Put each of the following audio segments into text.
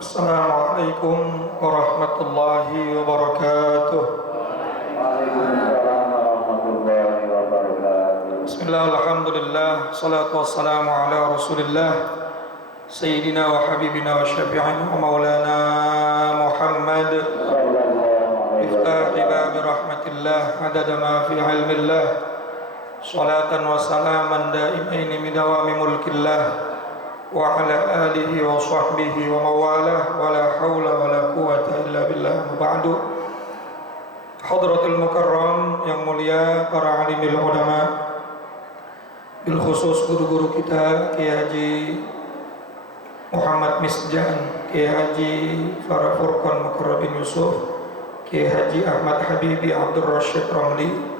Assalamualaikum warahmatullahi wabarakatuh. Waalaikumsalam warahmatullahi wabarakatuh. Bismillah, alhamdulillah, salatu wassalamu ala rasulillah Sayyidina wa habibina wa syafi'ina wa maulana Muhammad Miftah babi rahmatillah adada ma fi ilmillah salatan wa salaman daimaini midawami mulkillah wa ala alihi wa sahbihi wa mawalah wa la hawla wa la quwata illa billah. Ba'du, hadratul mukarram yang mulia, para alimil ulama, bil khusus guru-guru kita Kiai Haji Muhammad Misjan, Kiai Haji Farah Furqan Mukarram bin Yusuf, Kiai Haji Ahmad Habibi Abdul Rashid Ramli,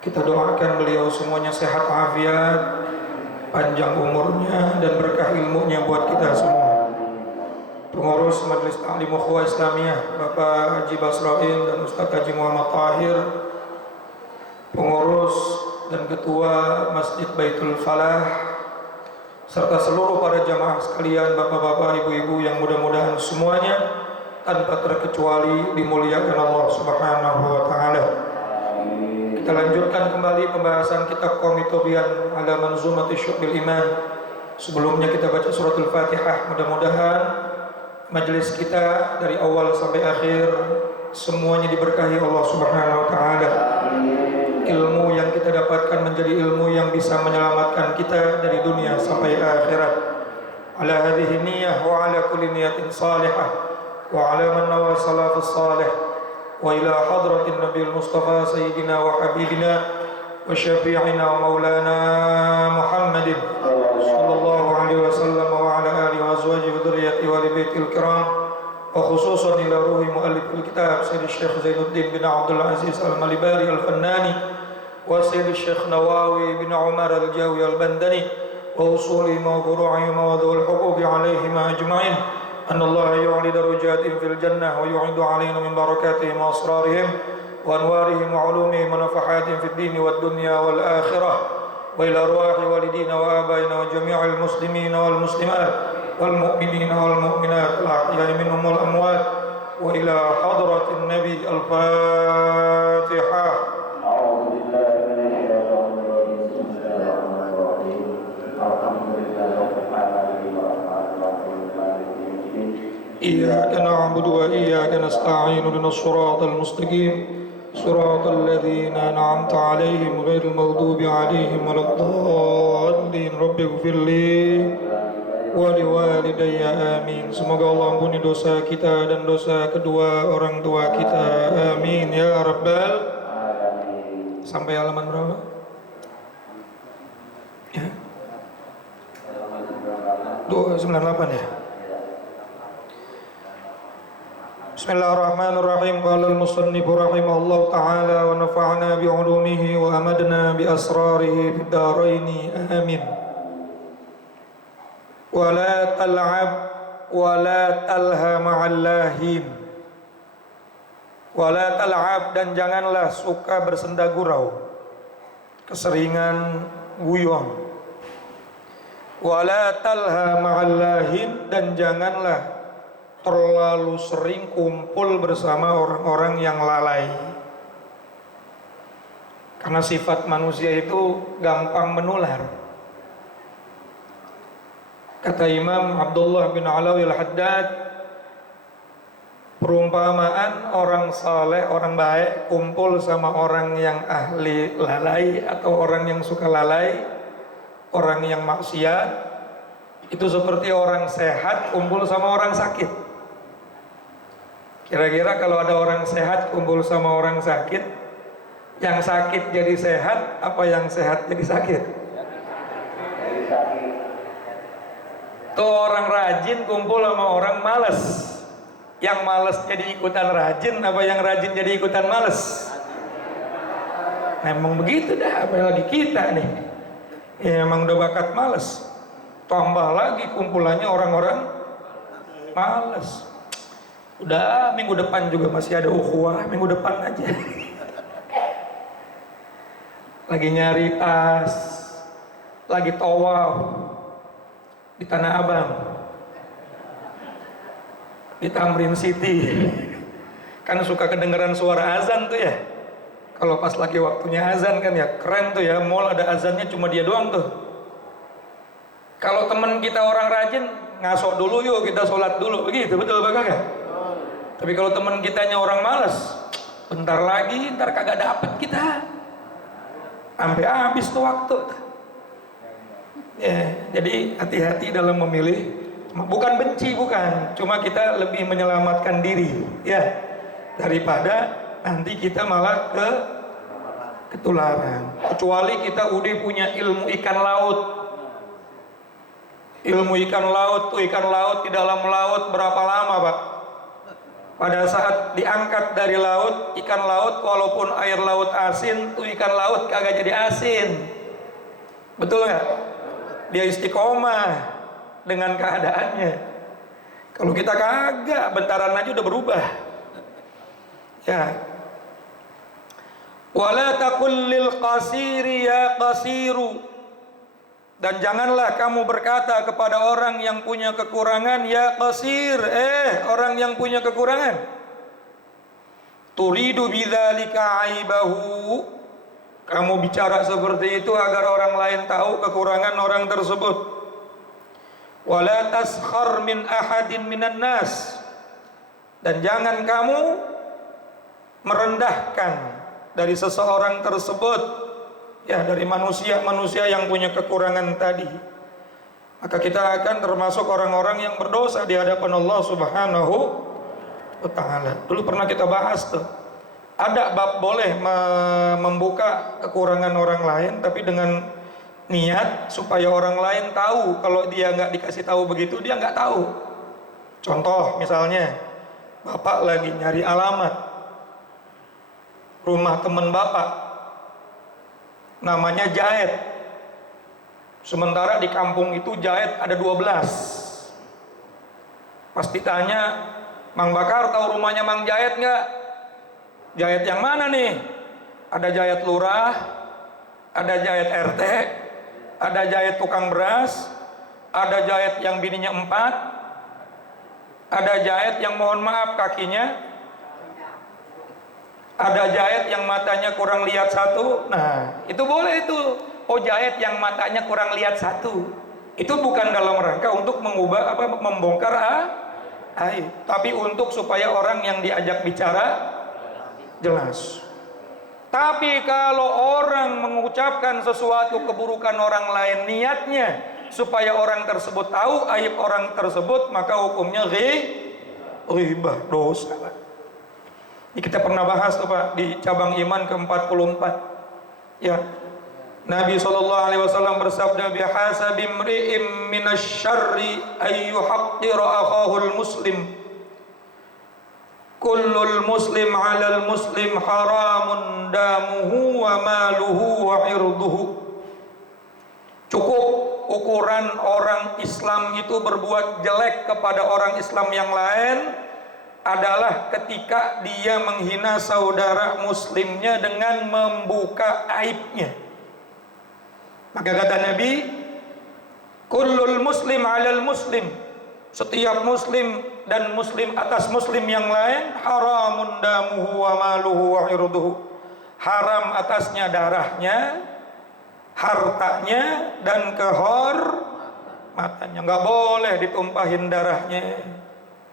kita doakan beliau semuanya sehat afiat, panjang umurnya dan berkah ilmunya buat kita semua. Pengurus Majelis Ta'lim Ukhuwah Islamiyah Bapak Haji Basroin dan Ustaz Haji Muhammad Tahir, pengurus dan ketua Masjid Baitul Falah, serta seluruh para jamaah sekalian, bapak-bapak, ibu-ibu yang mudah-mudahan semuanya tanpa terkecuali dimuliakan Allah Subhanahu wa taala. Kita lanjutkan kembali pembahasan kitab Qomitobian ala Manzumati Syu'bil Iman. Sebelumnya kita baca suratul Fatihah. Mudah-mudahan majelis kita dari awal sampai akhir semuanya diberkahi Allah Subhanahu wa taala. Ilmu yang kita dapatkan menjadi ilmu yang bisa menyelamatkan kita dari dunia sampai akhirat. Ala hadhihi niyyah wa ala kulli niyatin salihah wa ala man nawa salafus salih wa ila hadratin nabiyil mustafa sayyidina wa habibina wa syafi'ina wa maulana Muhammadin sallallahu alaihi wasallam wa ala alihi wa azwajihi wa dhurriyyatihi wa baitil kiram, wa khususan ila ruhi muallifil kitab Sayyid Syekh Zainuddin bin Abdul Aziz Al-Malibari Al-Fannani wa Sayyid Syekh Nawawi bin Umar Al-Jawi Al-Bandani wa usuli ma furu'i ma wadhul huquqi alaihim ajma'in. أن الله يعلي درجاتهم في الجنة ويعيد علينا من بركاتهم وأسرارهم وأنوارهم وعلومهم ونفحاتهم في الدين والدنيا والآخرة وإلى أرواح والدينا وآبائنا وجميع المسلمين والمسلمات والمؤمنين والمؤمنات الأحياء منهم والأموات وإلى حضرة النبي. الفاتحة. أعوذ بالله من الشيطان الرجيم. بسم الله الرحمن الرحيم. الحمد لله رب العالمين الرحمن الرحيم مالك يوم الدين. إياك نعبد وإياك نستعين اهدنا الصراط المستقيم صراط الذين أنعمت عليهم غير المغضوب عليهم ولا الضالين. رب اغفر لي waliwalidayya amin. Semoga Allah ampuni dosa kita dan dosa kedua orang tua kita, amin ya rabbal alamin. Sampai halaman berapa? Ya. 298 ya. Bismillahirrahmanirrahim. Qala al-musannif rahimahullah ta'ala wa nafa'na bi'ulumihi wa amadna bi asrarihi fid dharain, amin. Wala tal'ab wala talha ma'al lahin. Wala tal'ab, dan janganlah suka bersenda gurau, keseringan guyon. Wala talha ma'al lahin, dan janganlah terlalu sering kumpul bersama orang-orang yang lalai. Karena sifat manusia itu gampang menular. Kata Imam Abdullah bin Alawi Al-Haddad, perumpamaan orang saleh, orang baik kumpul sama orang yang ahli lalai atau orang yang suka lalai, orang yang maksiat, itu seperti orang sehat kumpul sama orang sakit. Kira-kira kalau ada orang sehat kumpul sama orang sakit, yang sakit jadi sehat apa yang sehat jadi sakit? Tuh orang rajin kumpul sama orang malas, yang malas jadi ikutan rajin apa yang rajin jadi ikutan malas? Emang begitu dah, apalagi kita nih ya, emang udah bakat malas, tambah lagi kumpulannya orang-orang malas. Udah minggu depan juga masih ada ukhuwah, minggu depan aja. Lagi nyari tas, lagi tawaf di Tanah Abang. di Tamrin City. Kan suka kedengeran suara azan tuh ya. Kalau pas lagi waktunya azan kan ya keren tuh ya, mall ada azannya cuma dia doang tuh. Kalau temen kita orang rajin, ngasok dulu yuk kita sholat dulu, begitu betul Pak Kakak? Tapi kalau temen kitanya orang malas, bentar lagi ntar kagak dapet kita, sampai habis tuh waktu. Ya, jadi hati-hati dalam memilih. Bukan benci, bukan, cuma kita lebih menyelamatkan diri ya, daripada nanti kita malah ketularan. Kecuali kita udah punya ilmu ikan laut. Ilmu ikan laut tuh, ikan laut di dalam laut berapa lama Pak? Pada saat diangkat dari laut, ikan laut walaupun air laut asin, tuh ikan laut kagak jadi asin. Betul nggak? Dia istiqomah dengan keadaannya. Kalau kita kagak, bentaran aja udah berubah. Ya. Wala taqul lil qasiri ya qasiru. Dan janganlah kamu berkata kepada orang yang punya kekurangan, ya qasir, orang yang punya kekurangan. Turidu bidzalika aibahu. Kamu bicara seperti itu agar orang lain tahu kekurangan orang tersebut. Wala taskhar min ahadin minan nas. Dan jangan kamu merendahkan dari seseorang tersebut, ya, dari manusia yang punya kekurangan tadi. Maka kita akan termasuk orang-orang yang berdosa di hadapan Allah Subhanahu wa ta'ala. Dulu pernah kita bahas tuh, ada bab boleh membuka kekurangan orang lain, tapi dengan niat supaya orang lain tahu. Kalau dia nggak dikasih tahu begitu, dia nggak tahu. Contoh misalnya, Bapak lagi nyari alamat rumah teman Bapak, namanya Jahit. Sementara di kampung itu Jahit ada 12. Pas ditanya, Mang Bakar tahu rumahnya Mang Jahit nggak? Jahit yang mana nih? Ada Jahit lurah, ada Jahit RT, ada Jahit tukang beras, ada Jahit yang bininya 4, ada Jahit yang mohon maaf kakinya, ada Jahit yang matanya kurang lihat 1. Nah, itu boleh itu. Oh, Jahit yang matanya kurang lihat 1. Itu bukan dalam rangka untuk membongkar aib, tapi untuk supaya orang yang diajak bicara jelas. Tapi kalau orang mengucapkan sesuatu keburukan orang lain, niatnya supaya orang tersebut tahu aib orang tersebut, maka hukumnya ghibah, dosa. Ini kita pernah bahas tuh Pak di cabang iman ke-44. Ya. Nabi SAW bersabda, bihasabi imri'im minasyarri ay yuhaqqira akhahul muslim. Kullul muslim 'alal muslim haramun damuhu wa maluhu wa irduhu. Cukup ukuran orang Islam itu berbuat jelek kepada orang Islam yang lain adalah ketika dia menghina saudara muslimnya dengan membuka aibnya. Maka kata Nabi, kullul muslim 'alal muslim, setiap muslim dan muslim atas muslim yang lain, haramun damuhu wa maluhu wa irduhu, haram atasnya darahnya, hartanya, dan kehormatannya. Nggak boleh ditumpahin darahnya,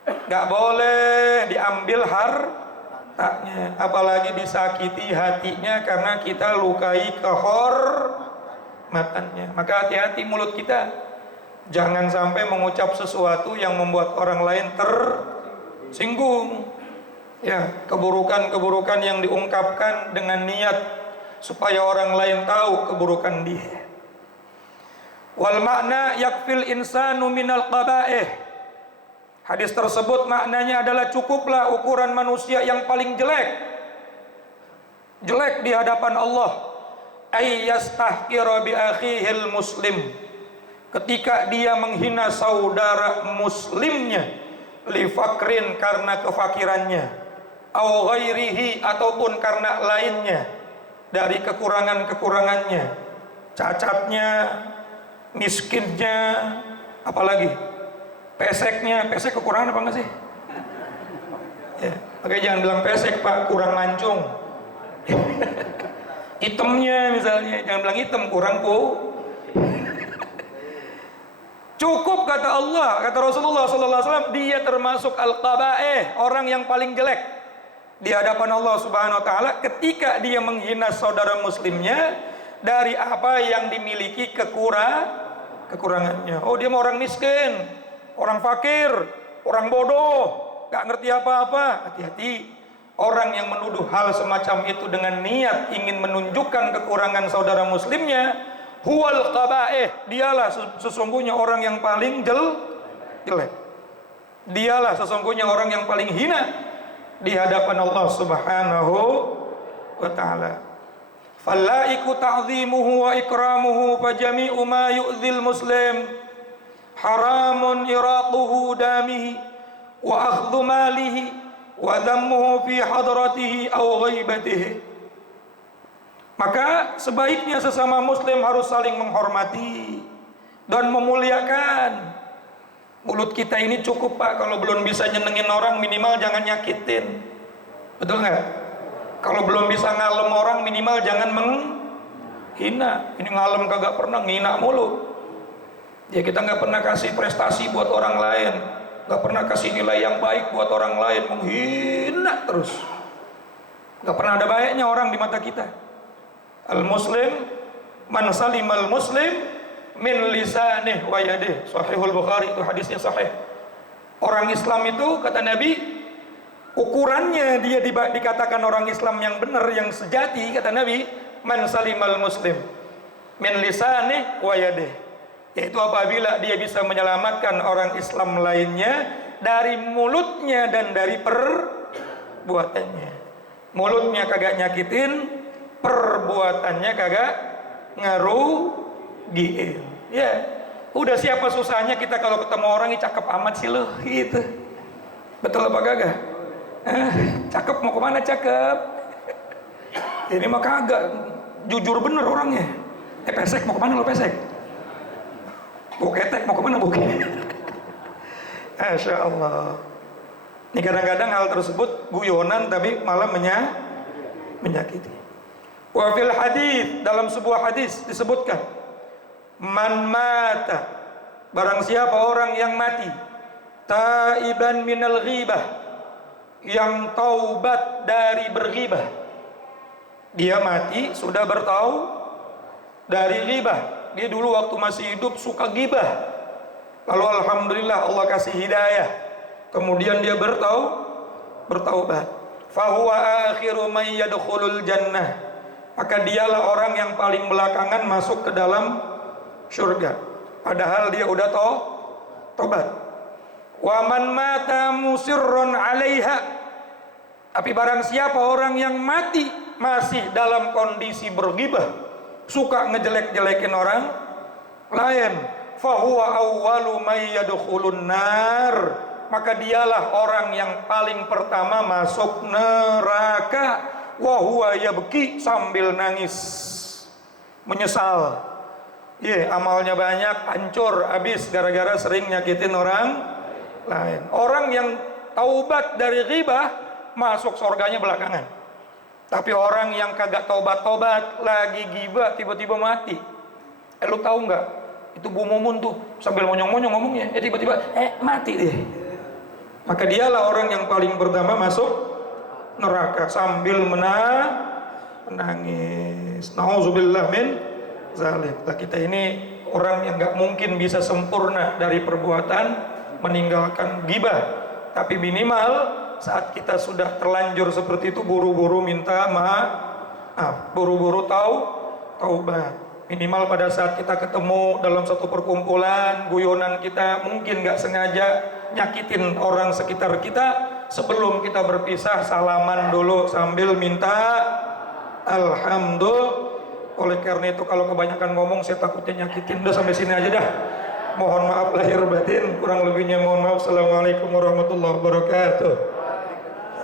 nggak boleh diambil hartanya, apalagi disakiti hatinya karena kita lukai kehormatannya. Maka hati-hati mulut kita, jangan sampai mengucap sesuatu yang membuat orang lain tersinggung. Ya, keburukan-keburukan yang diungkapkan dengan niat supaya orang lain tahu keburukan dia. Wal makna yakfil insanu minal qaba'ih. Hadis tersebut maknanya adalah cukuplah ukuran manusia yang paling jelek di hadapan Allah, ay yastahqira bi akhihil muslim, ketika dia menghina saudara muslimnya, li fakrin karena kefakirannya, au ghairihi ataupun karena lainnya dari kekurangannya, cacatnya, miskinnya, apalagi peseknya. Pesek kekurangan apa enggak sih? Ya, makanya jangan bilang pesek Pak, kurang mancung. Hitamnya misalnya, jangan bilang hitam, kurang cukup kata Allah, kata Rasulullah SAW, dia termasuk al-qaba'ih, orang yang paling jelek di hadapan Allah Subhanahu Wa Taala ketika dia menghina saudara muslimnya dari apa yang dimiliki kekurangannya. Oh, dia mau orang miskin, orang fakir, orang bodoh, gak ngerti apa-apa. Hati-hati, orang yang menuduh hal semacam itu dengan niat ingin menunjukkan kekurangan saudara muslimnya, huwal qaba'ih, dialah sesungguhnya orang yang paling jelek. Dialah sesungguhnya orang yang paling hina di hadapan Allah Subhanahu wa Ta'ala. Fallaiku ta'zimuhu wa ikramuhu fajami'u ma yu'zil muslim haramun iraquhu damihi wa akhdhu malihi wa dhammuhu fi hadratihi aw ghaibatihi. Maka sebaiknya sesama muslim harus saling menghormati dan memuliakan. Mulut kita ini cukup Pak, kalau belum bisa nyenengin orang minimal jangan nyakitin. Betul nggak? Kalau belum bisa ngalem orang minimal jangan menghina. Ini ngalem kagak pernah, ngina mulu. Ya kita nggak pernah kasih prestasi buat orang lain, nggak pernah kasih nilai yang baik buat orang lain, menghina terus. Nggak pernah ada baiknya orang di mata kita. Al-Muslim man salimal muslim min lisanih wa yadih. Sahihul Bukhari, itu hadisnya sahih. Orang Islam itu kata Nabi, ukurannya dia dikatakan orang Islam yang benar, yang sejati, kata Nabi, man salimal muslim min lisanih wa yadih, yaitu apabila dia bisa menyelamatkan orang Islam lainnya dari mulutnya dan dari perbuatannya. Mulutnya kagak nyakitin, perbuatannya kagak ngarugiin. Ya, udah siapa susahnya kita kalau ketemu orang ini cakep amat sih lo, gitu. Betul apa kagak? Cakep mau kemana cakep? Ini mah kagak, jujur bener orangnya. Pesek mau kemana lo pesek? Buketek mau kemana buket? Masya Allah. Ini kadang-kadang hal tersebut guyonan tapi malah menyakiti. Wa fil hadis, dalam sebuah hadis disebutkan, man mata, barang siapa orang yang mati, taiban minal ghibah, yang taubat dari berghibah. Dia mati sudah bertaubat dari ghibah. Dia dulu waktu masih hidup suka ghibah, lalu alhamdulillah Allah kasih hidayah, kemudian dia bertaubat. Fahuwa akhiru man yadkhulul jannah, maka dialah orang yang paling belakangan masuk ke dalam surga, padahal dia udah tobat. Wa man mata musirron 'alaiha, tapi barang siapa orang yang mati masih dalam kondisi berghibah, suka ngejelek-jelekin orang lain, fahuwa awwalu may yadkhulun nar, maka dialah orang yang paling pertama masuk neraka. Wa huwa yabki, sambil nangis menyesal. Amalnya banyak, hancur habis gara-gara sering nyakitin orang lain. Orang yang taubat dari ghibah masuk surganya belakangan. Tapi orang yang kagak taubat-taubat lagi ghibah tiba-tiba mati. Lu tahu nggak? Itu Bu Mumun tuh sambil monyong-monyong ngomongnya, tiba-tiba mati deh. Maka dialah orang yang paling pertama masuk neraka sambil menangis. Nauzubillah min zalik. Kita ini orang yang nggak mungkin bisa sempurna dari perbuatan meninggalkan ghibah, tapi minimal saat kita sudah terlanjur seperti itu buru-buru minta maaf, buru-buru taubat. Minimal pada saat kita ketemu dalam satu perkumpulan, guyonan kita mungkin nggak sengaja nyakitin orang sekitar kita, sebelum kita berpisah salaman dulu sambil minta alhamdulillah. Oleh karena itu kalau kebanyakan ngomong saya takutnya nyakitin. Udah sampai sini aja dah. Mohon maaf lahir batin, kurang lebihnya mohon maaf. Assalamualaikum warahmatullahi wabarakatuh.